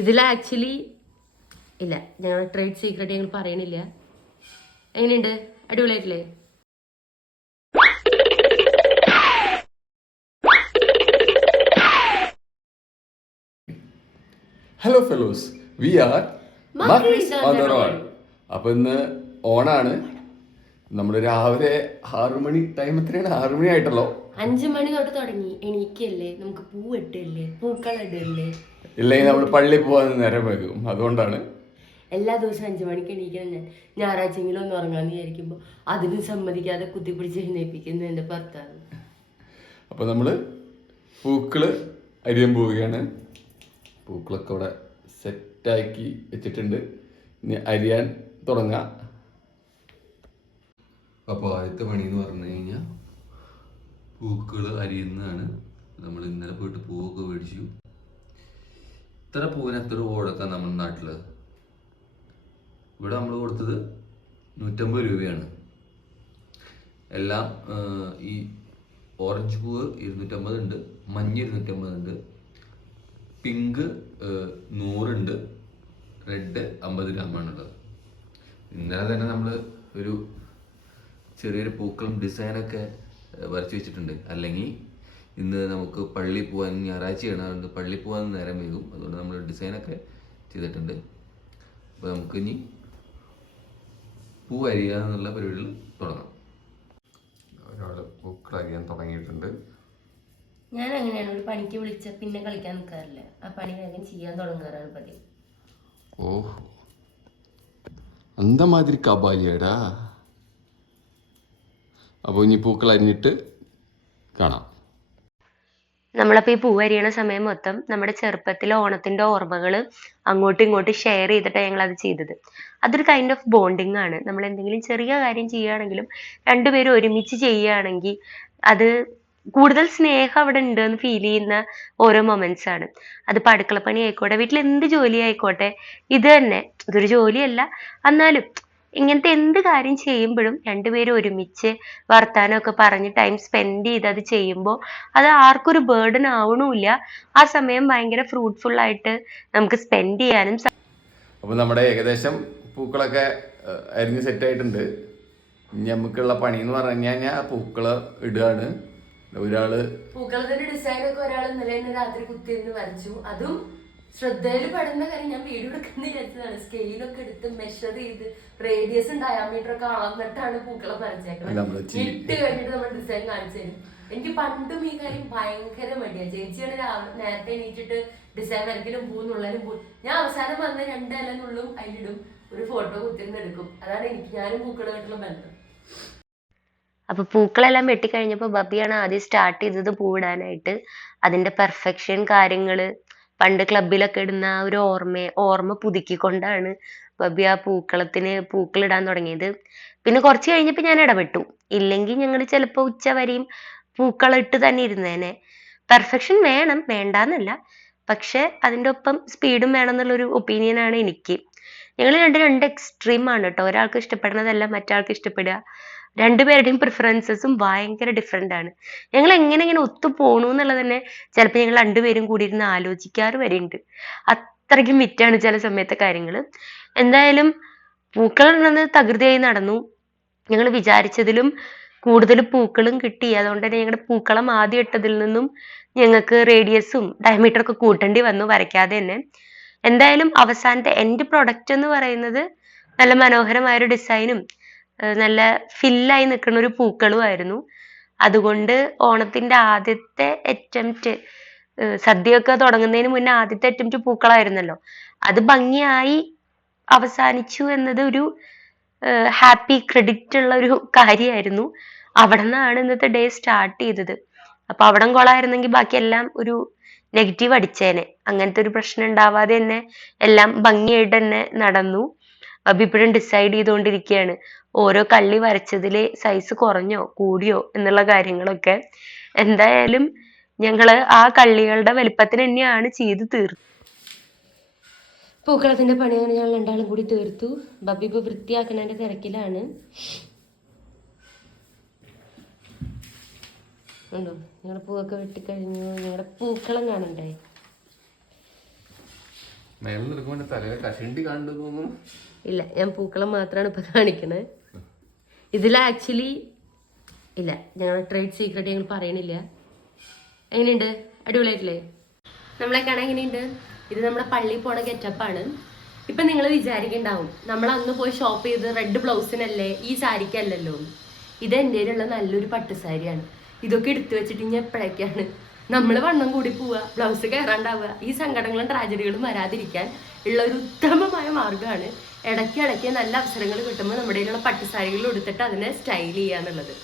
ഇതിൽ ആക്ച്വലി ഇല്ല, ഞങ്ങൾ ട്രേഡ് സീക്രട്ട് ഞങ്ങൾ പറയണില്ല. എങ്ങനെയുണ്ട്? അടിപൊളിയായിട്ടില്ലേ? Hello fellows, we are Macrees on the road. അപ്പൊ ഇന്ന് ഓണാണ്. നമ്മൾ രാവിലെ 6 മണി ടൈം, എത്രയാണ്? 6 മണി ആയിട്ടല്ലോ. 5 മണി തൊട്ട് തുടങ്ങി. എണീക്കല്ലേ, നമുക്ക് പൂവിട്ടല്ലേ, പൂക്കളിടല്ലേ. ഇല്ലെങ്കിൽ നമ്മൾ പള്ളി പോകാൻ നേരം വൈകും, അതുകൊണ്ടാണ്. എല്ലാ ദിവസവും 5 മണിക്ക് എണീക്കണം. ഞായറാഴ്ചയെങ്കിലും ഒന്ന് ഉറങ്ങാന്ന് വിചാരിക്കുമ്പോൾ അതിനും സമ്മതിക്കാതെ കുത്തിപ്പിടിച്ച് എഴുന്നേൽപ്പിക്കുന്നു എൻ്റെ ഭർത്താവ്. അപ്പൊ നമ്മള് പൂക്കള് അരിയാൻ പോവുകയാണ്. പൂക്കളൊക്കെ ഇവിടെ സെറ്റാക്കി വെച്ചിട്ടുണ്ട്. ഇനി അരിയാൻ തുടങ്ങാം. അപ്പോൾ ആദ്യത്തെ പണി എന്ന് പറഞ്ഞു കഴിഞ്ഞാൽ പൂക്കൾ അരിയുന്നതാണ്. നമ്മൾ ഇന്നലെ പോയിട്ട് പൂവൊക്കെ മേടിച്ചു. ഇത്ര പൂവിന് എത്ര രൂപ കൊടുക്കാം നമ്മുടെ നാട്ടിൽ? ഇവിടെ നമ്മൾ കൊടുത്തത് 150 രൂപയാണ്. എല്ലാം ഈ ഓറഞ്ച് പൂവ് 250 ഉണ്ട്, മഞ്ഞ 250 ഉണ്ട്, പിങ്ക് 100 ഉണ്ട്, റെഡ് 50 ഗ്രാമാണുള്ളത്. ഇന്നലെ തന്നെ നമ്മൾ ഒരു ചെറിയൊരു പൂക്കളും ഡിസൈനൊക്കെ വരച്ച് വെച്ചിട്ടുണ്ട്. അല്ലെങ്കിൽ ഇന്ന് നമുക്ക് പള്ളി പോകാൻ, ഞായറാഴ്ചയാണ്, അതുകൊണ്ട് പള്ളി പോകാൻ നേരം വൈകും. അതുകൊണ്ട് നമ്മൾ ഡിസൈനൊക്കെ ചെയ്തിട്ടുണ്ട്. അപ്പോൾ നമുക്കിനി പൂ അരിയുക എന്നുള്ള പരിപാടികൾ തുടങ്ങാം. ഒരാൾ പൂക്കൾ അരിയാൻ തുടങ്ങിയിട്ടുണ്ട്. ഞാൻ അങ്ങനെയാണ്, ഒരു പണിക്ക് വിളിച്ച പിന്നെ കളിക്കാൻ നിൽക്കാറില്ല. ആ പണി വേഗം ചെയ്യാൻ തുടങ്ങാറാണ് പതിവ്. ഓഹ്, അന്ത മാതിരി കബാലിയടാ. അപ്പോൾ ഇനി പൂക്കൾ അരിഞ്ഞിട്ട് കാണാം. നമ്മളപ്പോൾ ഈ പൂവ് അരിയണ സമയം മൊത്തം നമ്മുടെ ചെറുപ്പത്തിലെ ഓണത്തിന്റെ ഓർമ്മകൾ അങ്ങോട്ടും ഇങ്ങോട്ടും ഷെയർ ചെയ്തിട്ടാണ് ഞങ്ങൾ അത് ചെയ്തത്. അതൊരു കൈൻഡ് ഓഫ് ബോണ്ടിങ് ആണ്. നമ്മൾ എന്തെങ്കിലും ചെറിയ കാര്യം ചെയ്യുകയാണെങ്കിലും രണ്ടുപേരും ഒരുമിച്ച് ചെയ്യുകയാണെങ്കിൽ അത് കൂടുതൽ സ്നേഹം അവിടെ ഉണ്ട് എന്ന് ഫീൽ ചെയ്യുന്ന ഓരോ മൊമെന്റ്സ് ആണ്. അതിപ്പോൾ അടുക്കളപ്പണി ആയിക്കോട്ടെ, വീട്ടിൽ എന്ത് ജോലി ആയിക്കോട്ടെ, ഇത് തന്നെ. ഇതൊരു ജോലിയല്ല, എന്നാലും ഇങ്ങനത്തെ എന്ത് കാര്യം ചെയ്യുമ്പോഴും രണ്ടുപേരും ഒരുമിച്ച് വർത്താനമൊക്കെ പറഞ്ഞ് ടൈം സ്പെൻഡ് ചെയ്ത് അത് ചെയ്യുമ്പോൾ അത് ആർക്കും ഒരു ബേർഡൻ ആവണമില്ല. ആ സമയം ഭയങ്കര ഫ്രൂട്ട്ഫുൾ ആയിട്ട് നമുക്ക് സ്പെൻഡ് ചെയ്യാനും. അപ്പോൾ നമ്മുടെ ഏകദേശം പൂക്കളൊക്കെ അരിഞ്ഞ് സെറ്റായിട്ടുണ്ട്. ഇനി നമുക്കുള്ള പണി എന്ന് പറഞ്ഞു കഴിഞ്ഞാൽ പൂക്കൾ ഇടുകയാണ്. ഒരാള് പൂക്കളത്തിന്റെ ഡിസൈനൊക്കെ ഒരാൾ ഇന്നലെ രാത്രി കുത്തിയിരുന്ന് വരച്ചു. അതും ശ്രദ്ധയിൽ പെടുന്ന കാര്യം, ഞാൻ വീഡിയോ എടുക്കുന്ന വിചാരിച്ചതാണ്. സ്കെയിലൊക്കെ എടുത്ത് മെഷർ ചെയ്ത് റേഡിയസും ഡയാമീറ്റർ ഒക്കെ അളന്നിട്ടാണ് പൂക്കളെ വരച്ചേക്കുന്നത്. ഇട്ട് കഴിഞ്ഞിട്ട് നമ്മൾ ഡിസൈൻ കാണിച്ചു തരും. എനിക്ക് പണ്ടും ഈ കാര്യം ഭയങ്കര മടിയാണ്. ചേച്ചിയാണ് നേരത്തെ എണീറ്റിട്ട് ഡിസൈൻ വരയ്ക്കലും പൂന്നുള്ളതിനും പൂ. ഞാൻ അവസാനം വന്ന 2 ഇലനുള്ളും അതിലിടും, ഒരു ഫോട്ടോ കുത്തിരുന്ന് എടുക്കും. അതാണ് ഞാനും പൂക്കളുമായിട്ടുള്ള ബന്ധം. അപ്പൊ പൂക്കളെല്ലാം വെട്ടിക്കഴിഞ്ഞപ്പോൾ ബബിയാണ് ആദ്യം സ്റ്റാർട്ട് ചെയ്തത് പൂവിടാനായിട്ട്. അതിന്റെ പെർഫെക്ഷൻ കാര്യങ്ങള് പണ്ട് ക്ലബിലൊക്കെ ഇടുന്ന ആ ഒരു ഓർമ്മ പുതുക്കിക്കൊണ്ടാണ് ബബി ആ പൂക്കളിടാൻ തുടങ്ങിയത്. പിന്നെ കുറച്ച് കഴിഞ്ഞപ്പോൾ ഞാൻ ഇടപെട്ടു. ഇല്ലെങ്കിൽ ഞങ്ങൾ ചിലപ്പോൾ ഉച്ച വരെയും പൂക്കളിട്ട് തന്നെ ഇരുന്നേനെ. പെർഫെക്ഷൻ വേണം, വേണ്ടാന്നല്ല, പക്ഷെ അതിൻ്റെ ഒപ്പം സ്പീഡും വേണം എന്നുള്ളൊരു ഒപ്പീനിയനാണ് എനിക്ക്. ഞങ്ങൾ രണ്ട് എക്സ്ട്രീം ആണ് കേട്ടോ. ഒരാൾക്ക് ഇഷ്ടപ്പെടുന്നതല്ല മറ്റാൾക്ക് ഇഷ്ടപ്പെടുക. രണ്ടുപേരുടെയും പ്രിഫറൻസസും ഭയങ്കര ഡിഫറെന്റ് ആണ്. ഞങ്ങൾ എങ്ങനെ ഒത്തു പോണു എന്നുള്ളത് തന്നെ ചിലപ്പോൾ ഞങ്ങൾ രണ്ടുപേരും കൂടി ഇരുന്ന് ആലോചിക്കാറ് വരെ ഉണ്ട്. അത്രയ്ക്കും വിറ്റാണ് ചില സമയത്തെ കാര്യങ്ങൾ. എന്തായാലും പൂക്കൾ ഇടുന്നത് തകൃതിയായി നടന്നു. ഞങ്ങൾ വിചാരിച്ചതിലും കൂടുതൽ പൂക്കളും കിട്ടി. അതുകൊണ്ട് തന്നെ ഞങ്ങളുടെ പൂക്കളം ആദ്യം ഇട്ടതിൽ നിന്നും ഞങ്ങൾക്ക് റേഡിയസും ഡയമീറ്ററൊക്കെ കൂട്ടേണ്ടി വന്നു, വരയ്ക്കാതെ തന്നെ. എന്തായാലും അവസാനത്തെ എൻഡ് പ്രൊഡക്റ്റ് എന്ന് പറയുന്നത് നല്ല മനോഹരമായൊരു ഡിസൈനും നല്ല ഫില്ലായി നിൽക്കുന്ന ഒരു പൂക്കളുമായിരുന്നു. അതുകൊണ്ട് ഓണത്തിന്റെ ആദ്യത്തെ അറ്റംപ്റ്റ്, സദ്യയൊക്കെ തുടങ്ങുന്നതിന് മുന്നേ ആദ്യത്തെ അറ്റംപ്റ്റ് പൂക്കളായിരുന്നല്ലോ, അത് ഭംഗിയായി അവസാനിച്ചു എന്നത് ഒരു ഹാപ്പി ക്രെഡിറ്റ് ഉള്ള ഒരു കാര്യമായിരുന്നു. അവിടെ നിന്നാണ് ഇന്നത്തെ ഡേ സ്റ്റാർട്ട് ചെയ്തത്. അപ്പൊ അവിടം കൊളായിരുന്നെങ്കിൽ ബാക്കിയെല്ലാം ഒരു നെഗറ്റീവ് അടിച്ചേനെ. അങ്ങനത്തെ ഒരു പ്രശ്നം ഉണ്ടാവാതെ തന്നെ എല്ലാം ഭംഗിയായിട്ട് തന്നെ നടന്നു. അപ്പൊ ഇപ്പോഴും ഡിസൈഡ് ചെയ്തുകൊണ്ടിരിക്കുകയാണ് ഓരോ കള്ളി വരച്ചതില് സൈസ് കുറഞ്ഞോ കൂടിയോ എന്നുള്ള കാര്യങ്ങളൊക്കെ. എന്തായാലും ഞങ്ങള് ആ കള്ളികളുടെ വലിപ്പത്തിന് തന്നെയാണ് ചെയ്ത് തീർത്തത്. പൂക്കളത്തിന്റെ പണിയാണ് ഞങ്ങൾ രണ്ടാളും കൂടി തീർത്തു. ബബി ഇപ്പൊ വൃത്തിയാക്കുന്നതിന്റെ തിരക്കിലാണ്. ഉണ്ടോ, ഞങ്ങളുടെ പൂവൊക്കെ വെട്ടിക്കഴിഞ്ഞു. ഞങ്ങളുടെ പൂക്കളം കാണണ്ടേ? മേലെ നിൽക്കുമ്പോൾ തലയിൽ കഷണ്ടി കണ്ടു തോന്നുന്നു. ഇല്ല, ഞാൻ പൂക്കളം മാത്രമാണ് ഇപ്പൊ കാണിക്കണേ. ഇതിൽ ആക്ച്വലി ഇല്ല, ഞങ്ങൾ ട്രേഡ് സീക്രട്ട് ഞങ്ങൾ പറയണില്ല. എങ്ങനെയുണ്ട്? അടിപൊളിയായിട്ടില്ലേ? നമ്മളെ കാണാൻ എങ്ങനെയുണ്ട്? ഇത് നമ്മുടെ പള്ളി പോണ ഗെറ്റപ്പാണ്. ഇപ്പൊ നിങ്ങൾ വിചാരിക്കുന്നുണ്ടാവും, നമ്മൾ അന്ന് പോയി ഷോപ്പ് ചെയ്ത് റെഡ് ബ്ലൗസിനല്ലേ, ഈ സാരിക്കല്ലല്ലോ. ഇത് എൻ്റെ ഉള്ള നല്ലൊരു പട്ടുസാരിയാണ്. ഇതൊക്കെ എടുത്തു വെച്ചിട്ട് ഇനി എപ്പോഴൊക്കെയാണ് നമ്മൾ വണ്ണം കൂടി പോവുക, ബ്ലൗസ് കയറാണ്ടാവുക, ഈ സങ്കടങ്ങളും ട്രാജഡികളും വരാതിരിക്കാൻ ഉള്ള ഒരു ഉത്തമമായ മാർഗ്ഗമാണ് ഇടയ്ക്കിടയ്ക്ക് നല്ല അവസരങ്ങൾ കിട്ടുമ്പോൾ നമ്മുടെ കയ്യിലുള്ള പട്ടുസാരികൾ എടുത്തിട്ട് അതിനെ സ്റ്റൈൽ ചെയ്യാന്നുള്ളത്.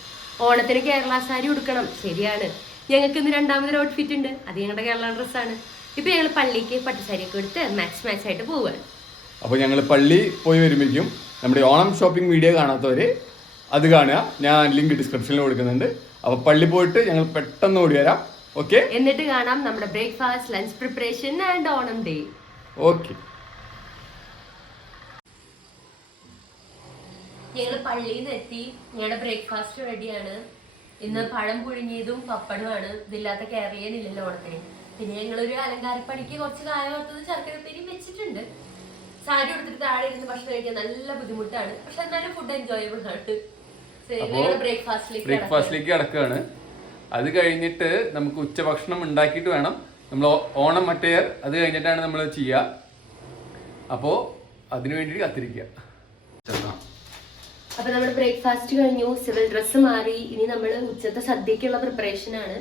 ഓണത്തിന് കേരള സാരി ഉടുക്കണം, ശരിയാണ്. ഞങ്ങൾക്ക് ഇന്ന് രണ്ടാമതൊരു ഔട്ട്ഫിറ്റ് ഉണ്ട്, അത് ഞങ്ങളുടെ കേരള ഡ്രസ്സാണ്. ഇപ്പൊ ഞങ്ങൾ പള്ളിക്ക് പട്ടുസാരിയൊക്കെ എടുത്ത് മാച്ച് ആയിട്ട് പോവുകയാണ്. അപ്പോൾ ഞങ്ങൾ പള്ളി പോയി വരുമ്പോഴേക്കും നമ്മുടെ ഓണം ഷോപ്പിംഗ് വീഡിയോ കാണാത്തവര് അത് കാണുക, ഞാൻ ലിങ്ക് ഡിസ്ക്രിപ്ഷനിൽ കൊടുക്കുന്നുണ്ട്. അപ്പോൾ പള്ളി പോയിട്ട് ഞങ്ങൾ പെട്ടെന്ന് ഓടി വരാം. ഓക്കെ, എന്നിട്ട് കാണാം നമ്മുടെ breakfast, lunch preparation and Onam day. Okay. ഞങ്ങൾ പള്ളിയിൽ നിന്ന് എത്തി, ഞങ്ങളുടെ ബ്രേക്ക്ഫാസ്റ്റ് റെഡിയാണ്. ഇന്ന് പഴം പുഴുങ്ങിയതും പപ്പടമാണ്. ഇതില്ലാത്ത കേരളീയൻ ഇല്ലല്ലോ ഓണത്തിന്. പിന്നെ ഞങ്ങളൊരു അലങ്കാരപ്പണിക്ക് കുറച്ച് കായ വറുത്തത് ശർക്കരപ്പേരി വെച്ചിട്ടുണ്ട്. സാരി എടുത്തിട്ട് താഴെ ഇരുന്ന് ഭക്ഷണം കഴിക്കാൻ നല്ല ബുദ്ധിമുട്ടാണ്, പക്ഷെ എന്നാലും ഫുഡ് എൻജോയബിൾ ആണ്. ബ്രേക്ക്ഫാസ്റ്റിലേക്ക് കിടക്കുകയാണ്. അത് കഴിഞ്ഞിട്ട് നമുക്ക് ഉച്ചഭക്ഷണം ഉണ്ടാക്കിയിട്ട് വേണം നമ്മൾ ഓണം മറ്റേയർ, അത് കഴിഞ്ഞിട്ടാണ് നമ്മൾ ചെയ്യുക. അപ്പോൾ അതിനു വേണ്ടി കാത്തിരിക്കുക. അപ്പൊ നമ്മുടെ ബ്രേക്ക്ഫാസ്റ്റ് കഴിഞ്ഞു, സിവിൽ ഡ്രസ്സ് മാറി. ഇനി നമ്മൾ ഉച്ചത്തെ സദ്യക്കുള്ള പ്രിപ്പറേഷൻ ആണ്.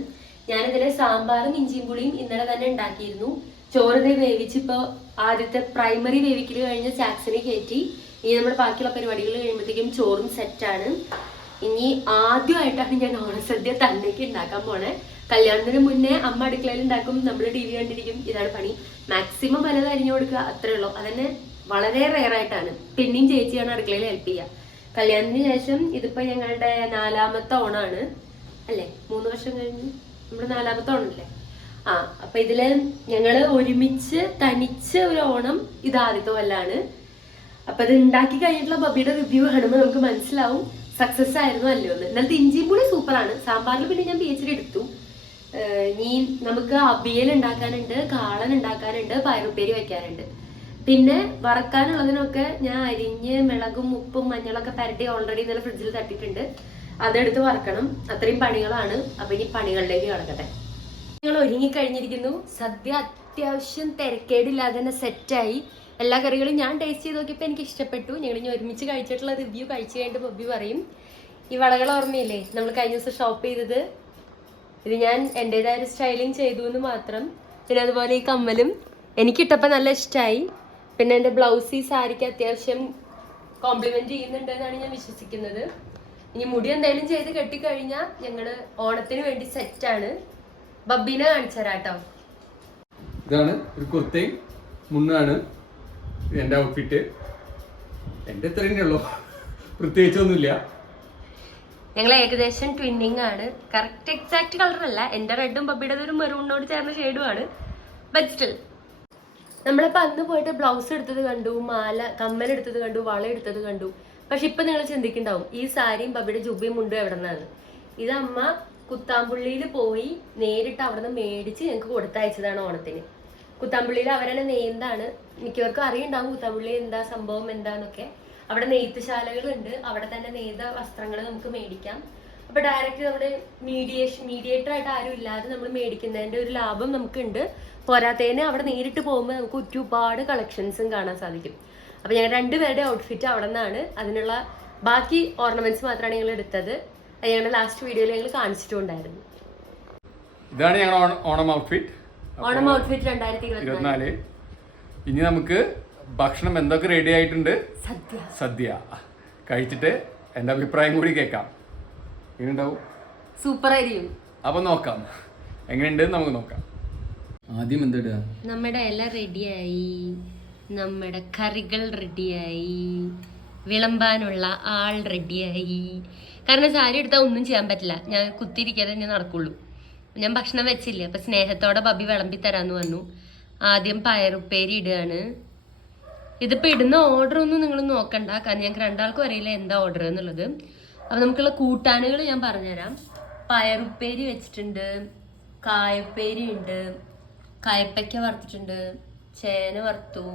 ഞാനിതിലെ സാമ്പാറും ഇഞ്ചിയും പുളിയും ഇന്നലെ തന്നെ ഉണ്ടാക്കിയിരുന്നു. ചോറിനെ വേവിച്ചിപ്പോ ആദ്യത്തെ പ്രൈമറി വേവിക്കൽ കഴിഞ്ഞ് ചാക്സിനെ കയറ്റി. ഇനി നമ്മുടെ ബാക്കിയുള്ള പരിപാടികൾ കഴിയുമ്പോഴത്തേക്കും ചോറും സെറ്റാണ്. ഇനി ആദ്യമായിട്ടാണ് ഞാൻ ഓണസദ്യ തന്നേക്ക് ഉണ്ടാക്കാൻ പോണേ. കല്യാണത്തിന് മുന്നേ അമ്മ അടുക്കളയിൽ ഉണ്ടാക്കും, നമ്മൾ ടി വി കണ്ടിരിക്കും, ഇതാണ് പണി. മാക്സിമം വലുത് അരിഞ്ഞു കൊടുക്കുക, അത്രേ ഉള്ളൂ. അതന്നെ വളരെ റെയർ ആയിട്ടാണ്. പിന്നെയും ചേച്ചിയാണ് അടുക്കളയിൽ ഹെൽപ്പ് ചെയ്യുക. കല്യാണത്തിന് ശേഷം ഇതിപ്പോ ഞങ്ങളുടെ 4ാമത്തെ ഓണാണ് അല്ലേ, 3 വർഷം കഴിഞ്ഞ് നമ്മുടെ 4ാമത്തെ ഓണല്ലേ. അപ്പൊ ഇതില് ഞങ്ങള് ഒരുമിച്ച് തനിച്ച് ഒരു ഓണം ഇത് ആദ്യത്തെ കൊല്ലാണ്. അപ്പൊ ഇത് ഉണ്ടാക്കി കഴിഞ്ഞിട്ടുള്ള ബബിയുടെ റിവ്യൂ കാണുമ്പോൾ നമുക്ക് മനസ്സിലാവും സക്സസ് ആയിരുന്നു അല്ലോ എന്ന്. എന്നാലും ഇഞ്ചിയും പുളി സൂപ്പറാണ്. സാമ്പാറിൽ പിന്നെ ഞാൻ PhD എടുത്തു. ഇനി നമുക്ക് അവിയൽ ഉണ്ടാക്കാനുണ്ട്, കാളൻ ഉണ്ടാക്കാനുണ്ട്, പയറുപ്പേരി വെക്കാനുണ്ട്. പിന്നെ വറക്കാനുള്ളതിനൊക്കെ ഞാൻ അരിഞ്ഞ് മുളകും ഉപ്പും മഞ്ഞളൊക്കെ പരട്ടി ഓൾറെഡി ഇന്നലെ ഫ്രിഡ്ജിൽ തട്ടിയിട്ടുണ്ട്. അതെടുത്ത് വറക്കണം. അത്രയും പണികളാണ്. അപ്പൊ ഇനി പണികളിലേക്ക് കിടക്കട്ടെ. ഞങ്ങൾ ഒരുങ്ങിക്കഴിഞ്ഞിരിക്കുന്നു. സദ്യ അത്യാവശ്യം തിരക്കേടില്ലാതെ തന്നെ സെറ്റായി. എല്ലാ കറികളും ഞാൻ ടേസ്റ്റ് ചെയ്ത് നോക്കിയപ്പോൾ എനിക്ക് ഇഷ്ടപ്പെട്ടു. ഞങ്ങൾ ഇനി ഒരുമിച്ച് കഴിച്ചിട്ടുള്ള റിവ്യൂ കഴിച്ചു കഴിഞ്ഞിട്ട് ബൊബി പറയും. ഈ വളകൾ ഓർമ്മയില്ലേ നമ്മൾ കഴിഞ്ഞ ദിവസം ഷോപ്പ് ചെയ്തത്? ഇത് ഞാൻ എൻ്റെതായ ഒരു സ്റ്റൈലിങ് ചെയ്തു എന്ന് മാത്രം. പിന്നെ അതുപോലെ ഈ കമ്മലും എനിക്കിട്ടപ്പോൾ നല്ല ഇഷ്ടമായി. പിന്നെ എൻ്റെ ബ്ലൗസ് ഈ സാരിക്ക് അത്യാവശ്യം കോംപ്ലിമെന്റ് ചെയ്യുന്നുണ്ട് എന്നാണ് ഞാൻ വിശ്വസിക്കുന്നത്. ഇനി മുടി എന്തായാലും ചെയ്ത് കെട്ടിക്കഴിഞ്ഞാൽ ഞങ്ങൾ ഓണത്തിന് വേണ്ടി സെറ്റാണ്. ബബ്ബീനെ കാണിച്ചരാട്ടോ. ഇതാണ് ഒരു കുർത്തയും മുണ്ണാണ് എൻ്റെ ഔട്ട്ഫിറ്റ്. എൻ്റെ ഇത്ര തന്നെയുള്ളൂ, പ്രത്യേകിച്ചൊന്നുമില്ല. ഞങ്ങൾ ഏകദേശം ട്വിന്നിങ് ആണ്. കറക്റ്റ് എക്സാക്ട് കളർ അല്ല, എൻ്റെ റെഡും ബബ്ബിയുടെ ഒരു മെറൂണിനോട് ചേർന്ന ഷെയ്ഡുമാണ്. ബട്ട് സ്റ്റിൽ നമ്മളിപ്പോൾ അന്ന് പോയിട്ട് ബ്ലൗസ് എടുത്തത് കണ്ടു, മാല കമ്മൽ എടുത്തത് കണ്ടു, വള എടുത്തത് കണ്ടു. പക്ഷെ ഇപ്പം നിങ്ങൾ ചിന്തിക്കുന്നുണ്ടാവും ഈ സാരിയും ബബ്ബിയുടെ ജുബയും മുണ്ടും എവിടെ നിന്നാണ്. ഇത് അമ്മ കുത്താമ്പുള്ളിയിൽ പോയി നേരിട്ട് അവിടെ നിന്ന് മേടിച്ച് ഞങ്ങൾക്ക് കൊടുത്തയച്ചതാണ് ഓണത്തിന്. കുത്താമ്പുള്ളിയിൽ അവരെന്നെ നെയ്താണ്. മിക്കവർക്കും അറിയുണ്ടാവും കുത്താമ്പുള്ളി എന്താ സംഭവം എന്താന്നൊക്കെ. അവിടെ നെയ്ത്തുശാലകളുണ്ട്, അവിടെ തന്നെ നെയ്ത വസ്ത്രങ്ങൾ നമുക്ക് മേടിക്കാം. അപ്പൊ ഡയറക്റ്റ് നമ്മുടെ മീഡിയേറ്റർ ആയിട്ട് ആരും ഇല്ലാതെ നമ്മൾ മേടിക്കുന്നതിന്റെ ഒരു ലാഭം നമുക്കുണ്ട്. പോരാത്തതിന് അവിടെ നേരിട്ട് പോകുമ്പോൾ നമുക്ക് ഒരുപാട് കളക്ഷൻസും കാണാൻ സാധിക്കും. അപ്പൊ ഞങ്ങൾ രണ്ടുപേരുടെ ഔട്ട്ഫിറ്റ് അവിടെ നിന്നാണ്. അതിനുള്ള ബാക്കി ഓർണമെന്റ്സ് മാത്രമാണ് ഞങ്ങൾ എടുത്തത്. അത് ഞങ്ങളുടെ ലാസ്റ്റ് വീഡിയോയിൽ ഞങ്ങൾ കാണിച്ചിട്ടുണ്ടായിരുന്നു. ഇതാണ് ഞങ്ങളുടെ ഓണം ഔട്ട്ഫിറ്റ്. ഓണം ഔട്ട്ഫിറ്റ് 2024. ഇനി നമുക്ക് ഭക്ഷണം എന്തൊക്കെ റെഡി ആയിട്ടുണ്ട്, സദ്യ കഴിച്ചിട്ട് എൻ്റെ അഭിപ്രായം കൂടി കേൾക്കാം. എങ്ങനെയുണ്ടാവും? സൂപ്പർ ആയിരിക്കും. അപ്പൊ നോക്കാം എങ്ങനെയുണ്ട്, നമുക്ക് നോക്കാം. ആദ്യം എന്താ, നമ്മുടെ ഇല റെഡിയായി, നമ്മുടെ കറികൾ റെഡിയായി, വിളമ്പാനുള്ള ആൾ റെഡിയായി. കാരണം സാരി എടുത്താൽ ഒന്നും ചെയ്യാൻ പറ്റില്ല, ഞാൻ കുത്തിരിക്കാതെ ഞാൻ നടക്കുള്ളൂ. ഞാൻ ഭക്ഷണം വെച്ചില്ല. അപ്പം സ്നേഹത്തോടെ ബബി വിളമ്പി തരാമെന്ന് പറഞ്ഞു. ആദ്യം പയറുപ്പേരി ഇടുകയാണ്. ഇതിപ്പോൾ ഇടുന്ന ഓർഡർ ഒന്നും നിങ്ങൾ നോക്കണ്ട, കാരണം ഞങ്ങൾക്ക് രണ്ടാൾക്കും അറിയില്ല എന്താ ഓർഡർ എന്നുള്ളത്. അപ്പം നമുക്കുള്ള കൂട്ടാനുകൾ ഞാൻ പറഞ്ഞുതരാം. പയറുപ്പേരി വെച്ചിട്ടുണ്ട്, കായപ്പേരി ഉണ്ട്, കായപ്പയ്ക്ക വറുത്തിട്ടുണ്ട്, ചേന വറുത്തു,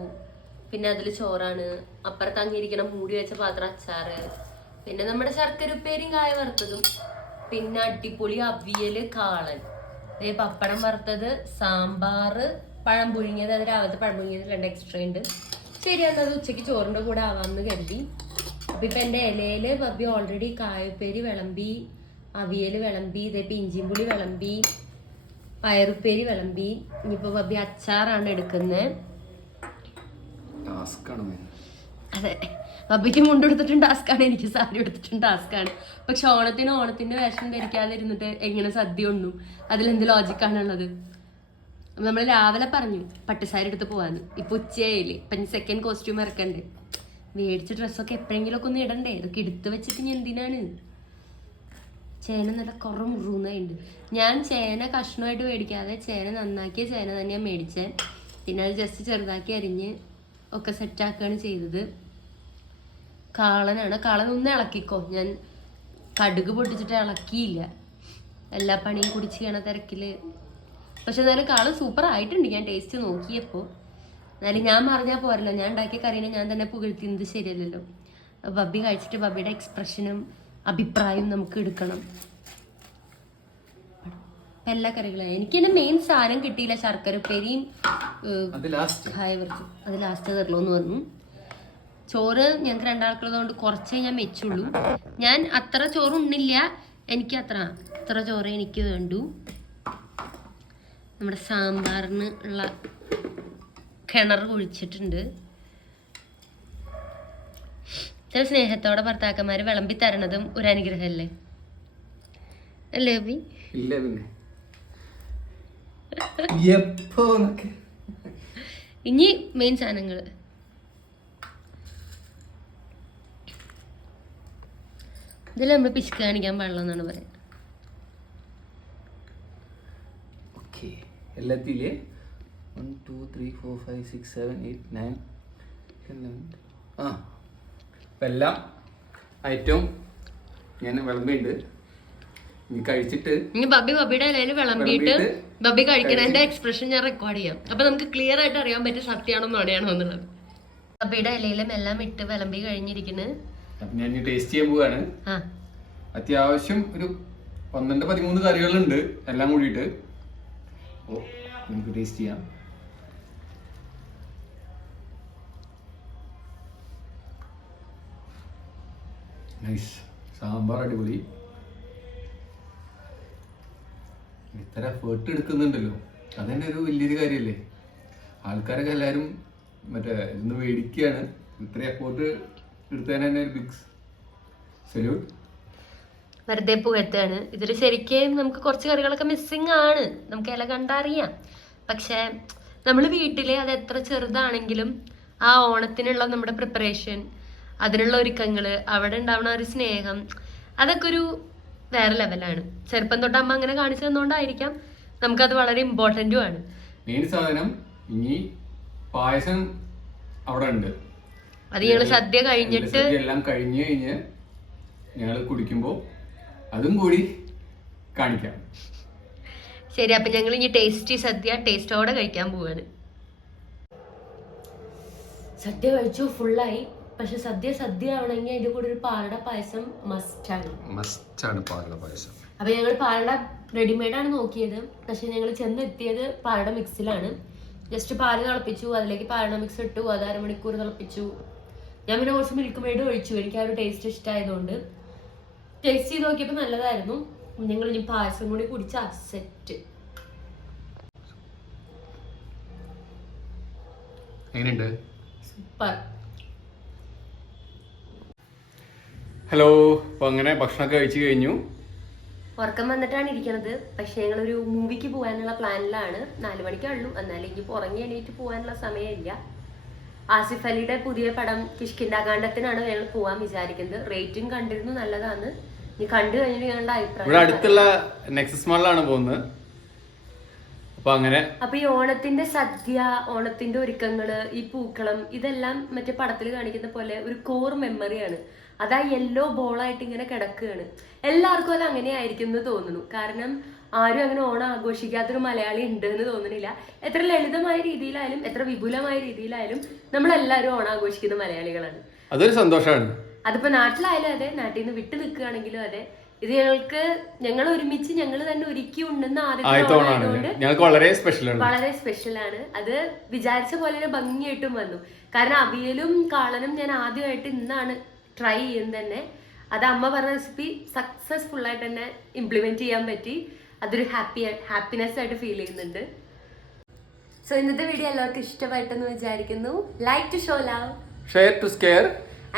പിന്നെ അതിൽ ചോറാണ്, അപ്പുറത്ത് അങ്ങിരിക്കണം മൂടി വെച്ച പാത്രം അച്ചാറ്, പിന്നെ നമ്മുടെ ശർക്കര ഉപ്പേരിയും കായ വറുത്തതും, പിന്നെ അടിപൊളി അവിയല്, കാളൻ, പപ്പടം വറുത്തത്, സാമ്പാറ്, പഴം പുഴുങ്ങിയത്. അത് രാവിലത്തെ പഴം പുഴുങ്ങിയത് 2 എക്സ്ട്രാ ഉണ്ട്. ശരി, എന്നത് ഉച്ചയ്ക്ക് ചോറിൻ്റെ കൂടെ ആവാമെന്ന് കരുതി. അപ്പം ഇപ്പം എൻ്റെ ഇലയിൽ ബബ്ബി ഓൾറെഡി കായുപ്പേരി വിളമ്പി, അവിയൽ വിളമ്പി, ഇതേപ്പം ഇഞ്ചിയും പുളി വിളമ്പി, പയറുപ്പേരി വിളമ്പി. ഇനിയിപ്പോൾ ബബ്ബി അച്ചാറാണ് എടുക്കുന്നത്. അതെ, ബബ്ബിക്ക് മുണ്ടെടുത്തിട്ടും ടാസ്ക്കാണ്, എനിക്ക് സാരി എടുത്തിട്ടും ടാസ്ക്കാണ്. പക്ഷെ ഓണത്തിന്റെ വേഷം ധരിക്കാതെ ഇരുന്നിട്ട് എങ്ങനെ സദ്യ ഉണ്ണു? അതിലെന്ത് ലോജിക്കാണുള്ളത്? നമ്മൾ രാവിലെ പറഞ്ഞു പട്ടുസാരി എടുത്ത് പോവാന്ന്. ഇപ്പൊ ഉച്ചയായില്ലേ, ഇപ്പൊ സെക്കൻഡ് കോസ്റ്റ്യൂം ഇറക്കണ്ടേ? മേടിച്ച ഡ്രസ്സൊക്കെ എപ്പോഴെങ്കിലും ഒക്കെ ഒന്ന് ഇടണ്ടേ? ഇതൊക്കെ എടുത്ത് വെച്ചിട്ട് ഞാൻ എന്തിനാണ്? ചേന നല്ല കുറേ മുറുകുന്നുണ്ട്. ഞാൻ ചേന കഷ്ണമായിട്ട് മേടിക്കാതെ ചേന നന്നാക്കിയ ചേന തന്നെയാണ് മേടിച്ചത്. പിന്നെ അത് ജസ്റ്റ് ചെറുതാക്കി അരിഞ്ഞ് ഒക്കെ സെറ്റാക്കുകയാണ് ചെയ്തത്. കാളനാണ്. കാളൻ ഒന്ന് ഇളക്കിക്കോ. ഞാൻ കടുക് പൊട്ടിച്ചിട്ട് ഇളക്കിയില്ല, എല്ലാ പണിയും കൂടി ചെയ്യണ തിരക്കില്. പക്ഷെ എന്നാലും കാളൻ സൂപ്പർ ആയിട്ടുണ്ട്. ഞാൻ ടേസ്റ്റ് നോക്കിയപ്പോൾ. എന്നാലും ഞാൻ പറഞ്ഞാൽ പോരല്ലോ, ഞാൻ ഉണ്ടാക്കിയ കറീനെ ഞാൻ തന്നെ പുകഴ്ത്തിയത് ശരിയല്ലല്ലോ. ബബ്ബി കഴിച്ചിട്ട് ബബ്ബിയുടെ എക്സ്പ്രഷനും അഭിപ്രായവും നമുക്ക് എടുക്കണം. എല്ലാ കറികളും എനിക്ക് തന്നെ മെയിൻ സാധനം കിട്ടിയില്ല. ശർക്കര ഉപ്പേരിയും കായ വറുത്തു, അത് ലാസ്റ്റ് തരലോ എന്ന് പറഞ്ഞു. ചോറ് ഞങ്ങൾക്ക് 2 ആൾക്കുള്ളതുകൊണ്ട് കുറച്ചേ ഞാൻ വെച്ചുള്ളൂ. ഞാൻ അത്ര ചോറ് ഉണ്ണില്ല, എനിക്ക് അത്ര ചോറ് എനിക്ക് വേണ്ടു. നമ്മുടെ സാമ്പാറിന് ഉള്ള കിണർ കുഴിച്ചിട്ടുണ്ട്. ഇത്ര സ്നേഹത്തോടെ ഭർത്താക്കന്മാർ വിളമ്പി തരണതും ഒരു അനുഗ്രഹമല്ലേ? അല്ലേ അബി? ഇല്ല പിന്നെ ഇനി മെയിൻ സാധനങ്ങൾ ഇതിൽ നമ്മൾ പിശുക്ക് കാണിക്കാൻ പാടില്ല എന്നാണ് പറയുന്നത്. എല്ലാത്തിലെ 1 2 3 4 5 6 7 8 9 10 അപ്പം എല്ലാം ഐറ്റവും ഞാൻ വിളമ്പിണ്ട്. ഇനി കഴിച്ചിട്ട് ഇനി ബബ്ബിയുടെ ഇലയിൽ വിളമ്പിയിട്ട് ബബ്ബി കഴിക്കണതിന്റെ എക്സ്പ്രഷൻ ഞാൻ റെക്കോർഡ് ചെയ്യാം. അപ്പൊ നമുക്ക് ക്ലിയർ ആയിട്ട് അറിയാൻ പറ്റും സത്യമാണോ നോടെയാണോ എന്നുള്ളത്. ബബ്ബിയുടെ ഇലയിലും എല്ലാം ഇട്ട് വിളമ്പി കഴിഞ്ഞിരിക്കുന്നു. അപ്പം ഞാൻ ടേസ്റ്റ് ചെയ്യാൻ പോവാണ്. അത്യാവശ്യം ഒരു 12-13 കറികളുണ്ട് എല്ലാം കൂടിയിട്ട്. ഓ, നമുക്ക് ടേസ്റ്റ് ചെയ്യാം. നൈസ്. സാമ്പാർ അടിപൊളി. ഇത്ര എഫേർട്ട് എടുക്കുന്നുണ്ടല്ലോ, അതന്നെ ഒരു വലിയൊരു കാര്യമല്ലേ? ആൾക്കാരൊക്കെ എല്ലാവരും മറ്റേ ഇന്ന് മേടിക്കുകയാണ്. ഇത്ര എഫേർട്ട് എടുത്തതിന് തന്നെ ഒരു ബിഗ് സല്യൂട്ട്. വെറുതെ പുകഴ്ത്താണ്. ഇതിൽ ശരിക്കും നമുക്ക് കുറച്ച് കറികളൊക്കെ മിസ്സിങ് ആണ്, നമുക്ക് ഇല കണ്ടറിയാം. പക്ഷെ നമ്മൾ വീട്ടില് അത് എത്ര ചെറുതാണെങ്കിലും ആ ഓണത്തിനുള്ള നമ്മുടെ പ്രിപ്പറേഷൻ, അതിനുള്ള ഒരുക്കങ്ങൾ, അവിടെ ഉണ്ടാവുന്ന ഒരു സ്നേഹം, അതൊക്കെ ഒരു വേറെ ലെവലാണ്. ചെറുപ്പം തൊട്ട് അമ്മ അങ്ങനെ കാണിച്ചു തന്നോണ്ടായിരിക്കാം നമുക്കത് വളരെ ഇമ്പോർട്ടന്റും ആണ്. മെയിൻ സാധനം ഇനി പായസം അവിടെ ഉണ്ട്. അത് ഞങ്ങള് സദ്യ കഴിഞ്ഞിട്ട് എല്ലാം കഴിഞ്ഞ് ഞങ്ങൾ കുടിക്കുമ്പോൾ അതും കൂടി കാണിക്കാം. ശരി, അപ്പൊ ഞങ്ങൾ ഇനി ടേസ്റ്റി സദ്യ ടേസ്റ്റോടെ കഴിക്കാൻ പോവാണ്. സദ്യ കഴിച്ചു, ഫുള്ളായി. പക്ഷെ സദ്യ ആവണമെങ്കിൽ അതിന്റെ കൂടെ ഒരു പാലട പായസം മസ്റ്റാണ് പാലട പായസം. അപ്പൊ ഞങ്ങൾ പാലട റെഡിമെയ്ഡ് ആണ് നോക്കിയത്. പക്ഷെ ഞങ്ങൾ ചെന്നെത്തിയത് പാലട മിക്സിലാണ്. ജസ്റ്റ് പാല് തിളപ്പിച്ചു, അതിലേക്ക് പാലട മിക്സ് ഇട്ടു, അത് 1/2 മണിക്കൂർ തിളപ്പിച്ചു. ഞാൻ പിന്നെ കുറച്ച് മിൽക്ക് മെയ്ഡ് ഒഴിച്ചു, എനിക്ക് ആ ഒരു ടേസ്റ്റ് ഇഷ്ടമായതുകൊണ്ട്. ടേസ്റ്റ് ചെയ്ത് നോക്കിയപ്പോൾ നല്ലതായിരുന്നു. നിങ്ങൾ ഇനി പായസം കൂടി കുടിച്ച സെറ്റ്. എങ്ങനെയുണ്ട്? സൂപ്പർ. ഹലോ. അപ്പോൾ അങ്ങനെ ഭക്ഷണമൊക്കെ കഴിച്ചു കഴിഞ്ഞു. ഉറക്കം വന്നിട്ടാണ് ഇരിക്കണത്. പക്ഷെ ഞങ്ങളൊരു മൂവിക്ക് പോകാനുള്ള പ്ലാനിലാണ്. 4 മണിക്കുള്ളൂ, എന്നാലും ഇനി ഉറങ്ങി എണീറ്റ് പോകാനുള്ള സമയമില്ല. ആസിഫ് അലിയുടെ പുതിയ പടം കിഷ്കിന്ധാകാണ്ഡത്തിനാണ് ഞങ്ങൾ പോകാൻ വിചാരിക്കുന്നത്. റേറ്റിംഗ് കണ്ടിരുന്നു, നല്ലതാണ്. ഇനി കണ്ടു കഴിഞ്ഞിട്ട് ഞങ്ങളുടെ അഭിപ്രായം. അടുത്തുള്ള നെക്സസ് മാളിലാണ് പോകുന്നത്. അപ്പൊ ഈ ഓണത്തിന്റെ സദ്യ, ഓണത്തിന്റെ ഒരുക്കങ്ങള്, ഈ പൂക്കളം, ഇതെല്ലാം മറ്റേ പടത്തിൽ കാണിക്കുന്ന പോലെ ഒരു കോർ മെമ്മറിയാണ്. അതാ യെല്ലോ ബോളായിട്ട് ഇങ്ങനെ കിടക്കുകയാണ്. എല്ലാവർക്കും അത് അങ്ങനെ ആയിരിക്കും എന്ന് തോന്നുന്നു. കാരണം ആരും അങ്ങനെ ഓണം ആഘോഷിക്കാത്തൊരു മലയാളി ഉണ്ട് എന്ന് തോന്നുന്നില്ല. എത്ര ലളിതമായ രീതിയിലായാലും എത്ര വിപുലമായ രീതിയിലായാലും നമ്മളെല്ലാവരും ഓണം ആഘോഷിക്കുന്ന മലയാളികളാണ്. അതൊരു സന്തോഷമാണ്. അതിപ്പോ നാട്ടിലായാലും അതെ, നാട്ടിൽ നിന്ന് വിട്ടു നിൽക്കുകയാണെങ്കിലും അതെ, ഇത് ഞങ്ങൾ ഒരുമിച്ച് ഞങ്ങൾ തന്നെ ഒരുക്കി ഉണ്ടെന്ന് ഞങ്ങൾക്ക് വളരെ സ്പെഷ്യൽ ആണ്. അത് വിചാരിച്ച പോലെ തന്നെ ഭംഗിയായിട്ടും വന്നു. കാരണം അവിയലും കാളനും ഞാൻ ആദ്യമായിട്ട് ഇന്നാണ് ട്രൈ ചെയ്യുന്നത് തന്നെ. അത് അമ്മ പറഞ്ഞ റെസിപ്പി സക്സസ്ഫുൾ ആയിട്ട് തന്നെ ഇംപ്ലിമെന്റ് ചെയ്യാൻ പറ്റി. അതൊരു ഹാപ്പിനെസ് ആയിട്ട് ഫീൽ ചെയ്യുന്നുണ്ട്. സോ ഇന്നത്തെ വീഡിയോ എല്ലാവർക്കും ഇഷ്ടപ്പെട്ടെന്ന് വിചാരിക്കുന്നു. Like to show love, share to scare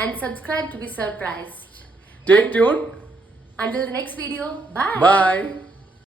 and subscribe to be surprised. Stay tuned. Until the next video, bye. Bye.